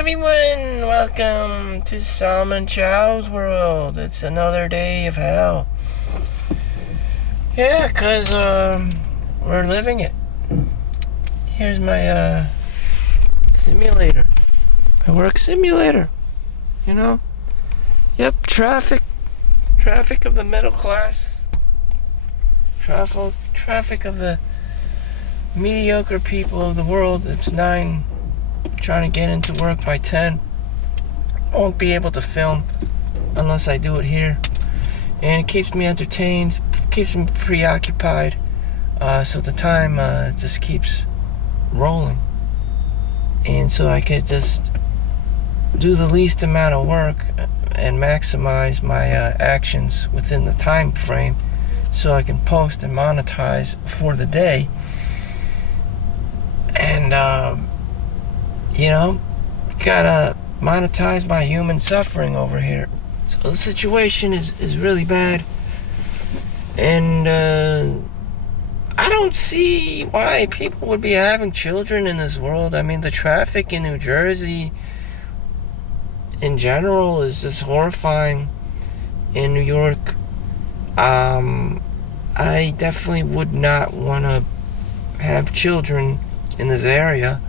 everyone, welcome to Solomon Chau's world. It's another day of hell. Yeah, 'cause we're living it. Here's my simulator. My work simulator. You know? Yep, traffic of the middle class. Traffic of the mediocre people of the world. It's 9. Trying to get into work by 10. Won't be able to film unless I do it here. And it keeps me entertained, keeps me preoccupied. So the time just keeps rolling. And so I could just do the least amount of work and maximize my actions within the time frame so I can post and monetize for the day. And gotta monetize my human suffering over here. So the situation is really bad. And I don't see why people would be having children in this world. I mean, the traffic in New Jersey in general is just horrifying. In New York, I definitely would not want to have children in this area.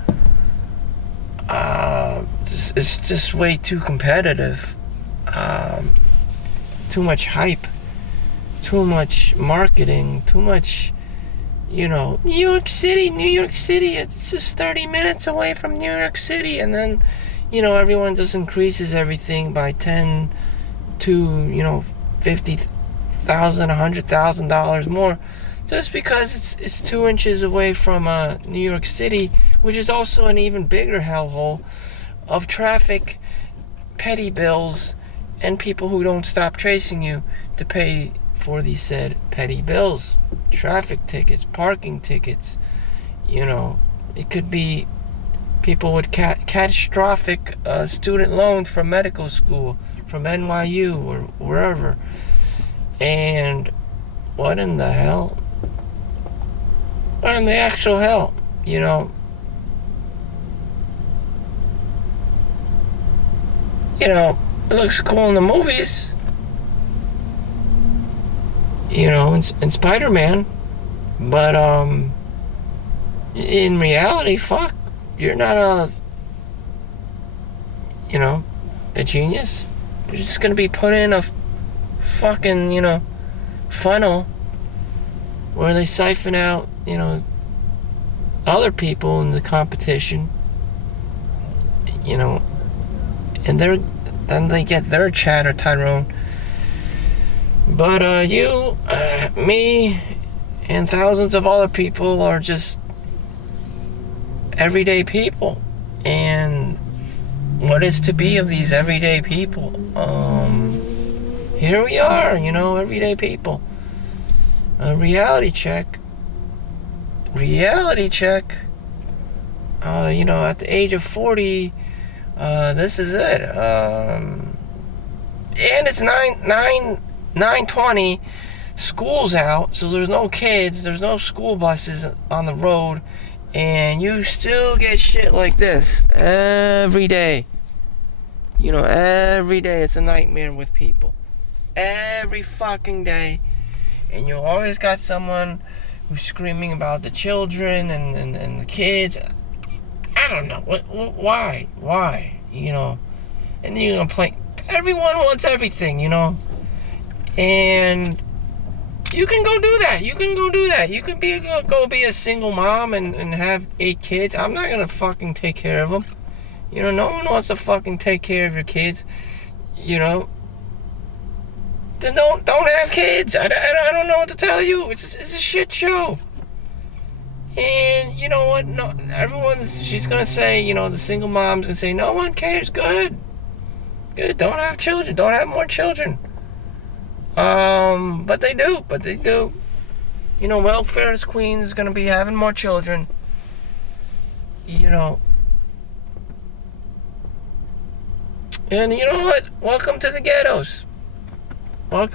It's just way too competitive. Too much hype. Too much marketing. Too much, New York City, it's just 30 minutes away from New York City. And then, everyone just increases everything by 10 to, $50,000, $100,000 more. Just because it's 2 inches away from New York City, which is also an even bigger hellhole of traffic, petty bills, and people who don't stop chasing you to pay for these said petty bills. Traffic tickets, parking tickets, it could be people with catastrophic student loans from medical school, from NYU or wherever. And what in the hell? What in the actual hell? It looks cool in the movies. In Spider-Man. But, in reality, fuck. You're not a genius. You're just gonna be put in a fucking, funnel where they siphon out, other people in the competition, and then they get their chatter Tyrone. But you, me, and thousands of other people are just everyday people. And what is to be of these everyday people? Here we are, everyday people. Reality check. At the age of 40, this is it. And it's 9:20. School's out, so there's no kids, there's no school buses on the road, and you still get shit like this every day. Every day it's a nightmare with people. Every fucking day. And you always got someone who's screaming about the children and the kids. I don't know. Why? And then you're going to play. Everyone wants everything, And you can go do that. You can go be a single mom and have 8 kids. I'm not going to fucking take care of them. No one wants to fucking take care of your kids. Then don't have kids. I don't know what to tell you. It's a shit show. And you know what? No, she's gonna say, the single mom's gonna say, no one cares. Good. Don't have children. Don't have more children. But they do. Welfare's queen's is gonna be having more children. And you know what? Welcome to the ghettos. You're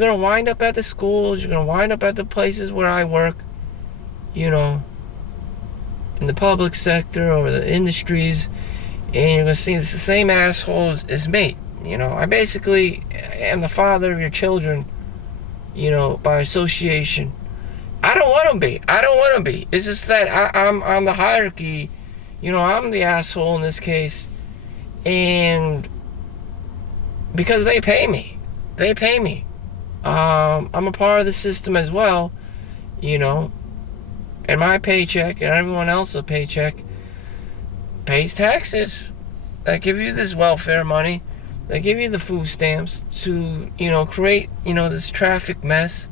going to wind up at the schools. You're going to wind up at the places where I work. In the public sector or the industries. And you're gonna see it's the same assholes as me. I basically am the father of your children, by association. I don't want to be. It's just that I'm on the hierarchy. I'm the asshole in this case. And because they pay me. I'm a part of the system as well, and my paycheck and everyone else's paycheck pays taxes. That give you this welfare money. They give you the food stamps to, create, this traffic mess.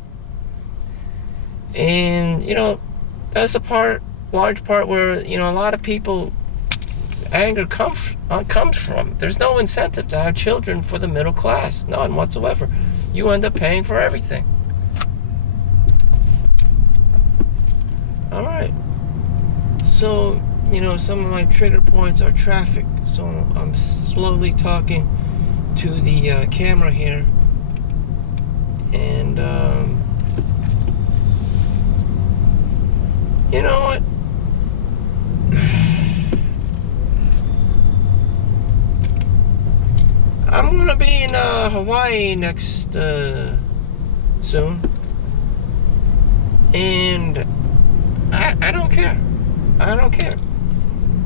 And, that's large part where, a lot of people anger comes from. There's no incentive to have children for the middle class. None whatsoever. You end up paying for everything. Alright. So, some of my trigger points are traffic. So I'm slowly talking to the camera here. And, you know what? I'm gonna be in Hawaii next soon, and I don't care.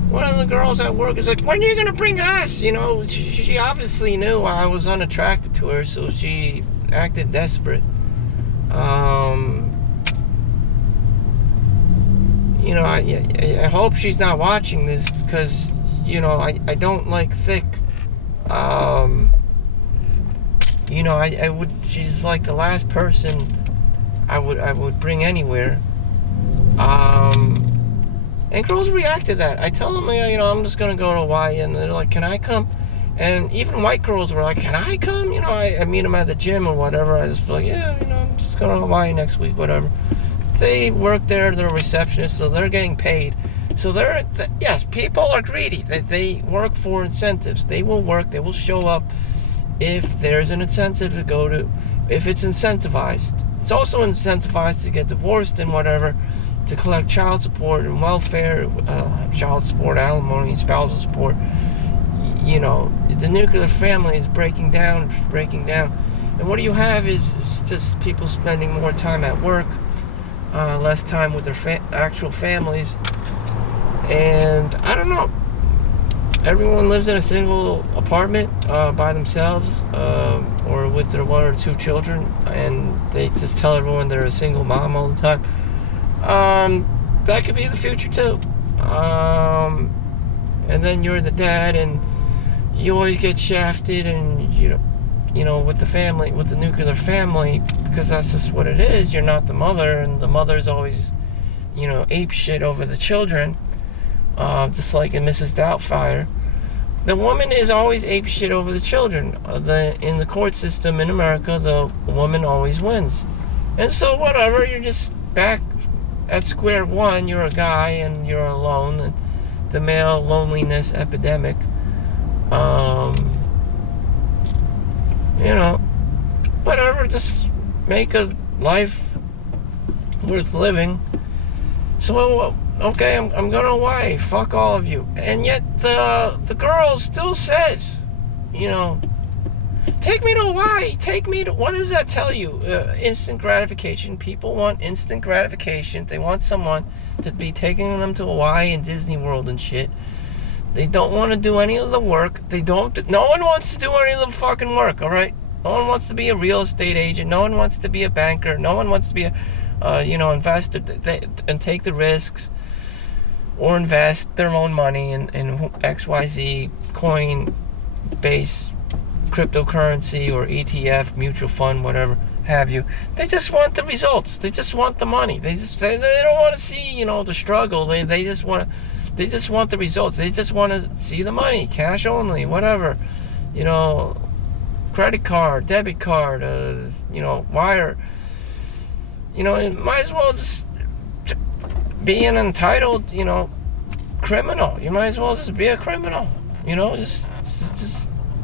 One of the girls at work is like, "When are you gonna bring us?" She obviously knew I was unattracted to her, so she acted desperate. I hope she's not watching this because I don't like thick. She's like the last person I would bring anywhere. And girls react to that. I tell them, I'm just gonna go to Hawaii, and they're like, "Can I come?" And even white girls were like, "Can I come?" I meet them at the gym or whatever. I just be like, "Yeah, I'm just going to Hawaii next week, whatever." They work there, they're receptionists, so they're getting paid. So yes, people are greedy. They work for incentives. They will work, they will show up if there's an incentive to go to, if it's incentivized. It's also incentivized to get divorced and whatever, to collect child support and welfare, child support, alimony, spousal support. The nuclear family is breaking down. And what you have is just people spending more time at work, less time with their actual families. And I don't know, everyone lives in a single apartment by themselves, or with their one or two children, and they just tell everyone they're a single mom all the time. That could be the future too. And then you're the dad, and you always get shafted, and with the family, with the nuclear family, because that's just what it is. You're not the mother, and the mother's always, ape shit over the children. Just like in Mrs. Doubtfire, the woman is always ape shit over the children. In the court system in America, the woman always wins. And so whatever, you're just back at square one. You're a guy and you're alone. And the male loneliness epidemic. Whatever, just make a life worth living. So, okay, I'm going to Hawaii. Fuck all of you. And yet the girl still says, take me to Hawaii. What does that tell you? Instant gratification. People want instant gratification. They want someone to be taking them to Hawaii and Disney World and shit. They don't want to do any of the work. No one wants to do any of the fucking work, all right? No one wants to be a real estate agent. No one wants to be a banker. No one wants to be a investor and take the risks or invest their own money in XYZ coin-based cryptocurrency or ETF, mutual fund, whatever have you. They just want the results. They just want the money. They don't want to see, the struggle. They just want the results. They just want to see the money, cash only, whatever. Credit card, debit card, wire. It might as well just be an entitled, criminal. You might as well just be a criminal. Just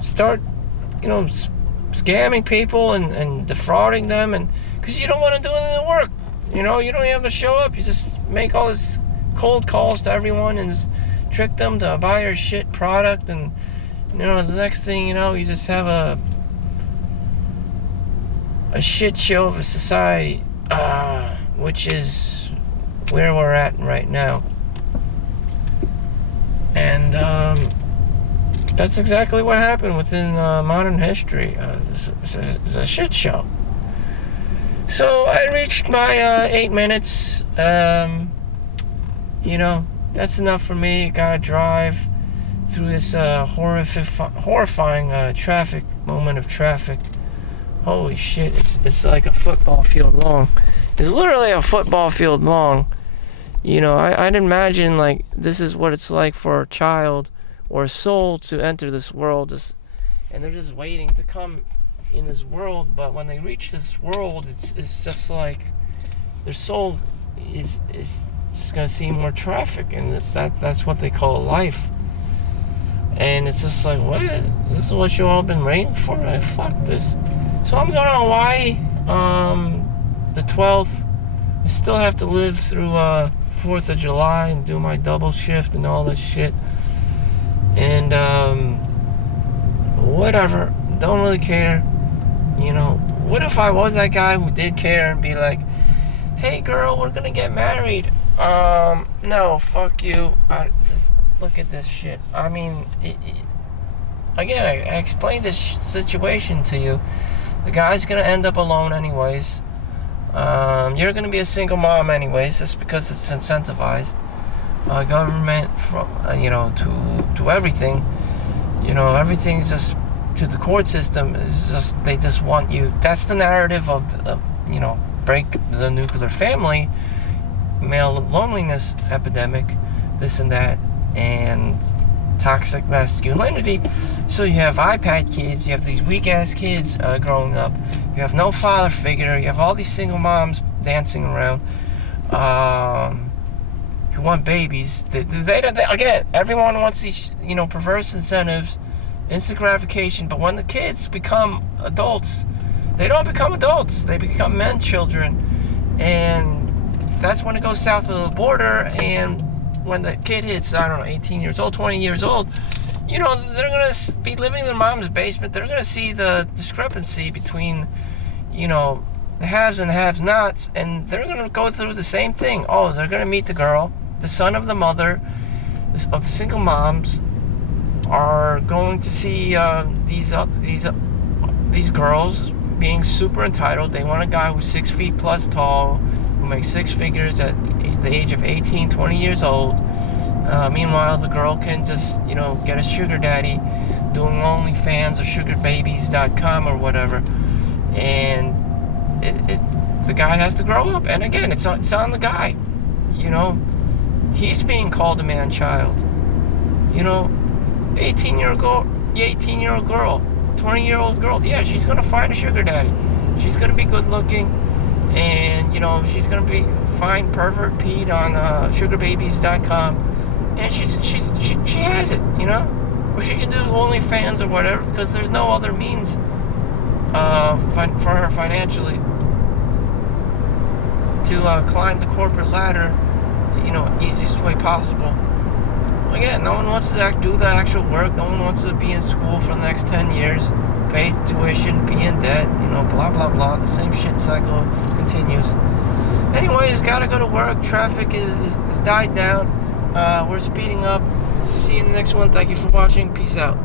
start, scamming people and defrauding them, and because you don't want to do any of the work. You don't have to show up. You just make all this cold calls to everyone and just trick them to buy your shit product, and the next thing you know, you just have a shit show of a society, which is where we're at right now. And that's exactly what happened within modern history. It's a shit show. So I reached my 8 minutes. That's enough for me. Gotta drive through this horrifying moment of traffic. Holy shit, it's like a football field long. It's literally a football field long. I'd imagine like this is what it's like for a child or a soul to enter this world, and they're just waiting to come in this world. But when they reach this world, it's just like their soul is just gonna see more traffic, and that's what they call life. And it's just like, what? This is what you all been waiting for? Fuck this. So I'm going to Hawaii the 12th. I still have to live through 4th of July and do my double shift and all this shit. And whatever. Don't really care. What if I was that guy who did care and be like, hey girl, we're going to get married. No, fuck you. Look at this shit. I mean, again, I explained this situation to you. The guy's gonna end up alone anyways. You're gonna be a single mom anyways, just because it's incentivized. Government, to everything. Everything's just, to the court system, is just, they just want you. That's the narrative of break the nuclear family, male loneliness epidemic, this and that, and toxic masculinity. So you have iPad kids, you have these weak ass kids growing up, you have no father figure, you have all these single moms dancing around who want babies. They again, everyone wants these perverse incentives, instant gratification. But when the kids become adults, they don't become adults, they become men children. And that's when it goes south of the border. And when the kid hits, 18 years old, 20 years old, they're going to be living in their mom's basement. They're going to see the discrepancy between, the haves and the have-nots, and they're going to go through the same thing. Oh, they're going to meet the girl, the son of the mother, of the single moms, are going to see these girls being super entitled. They want a guy who's 6 feet plus tall, who makes six figures at the age of 18, 20 years old. Meanwhile, the girl can just, get a sugar daddy doing OnlyFans or sugarbabies.com or whatever. And the guy has to grow up. And again, it's on the guy. He's being called a man-child. 18-year-old girl, 20-year-old girl, yeah, she's going to find a sugar daddy. She's going to be good-looking. And, she's going to be fine pervert Pete on sugarbabies.com. And she has it, or she can do OnlyFans or whatever, because there's no other means for her financially to climb the corporate ladder, easiest way possible. Again, no one wants to do the actual work. No one wants to be in school for the next 10 years, pay tuition, be in debt, blah, blah, blah. The same shit cycle continues. Anyways, gotta go to work. Traffic is died down. We're speeding up. See you in the next one. Thank you for watching. Peace out.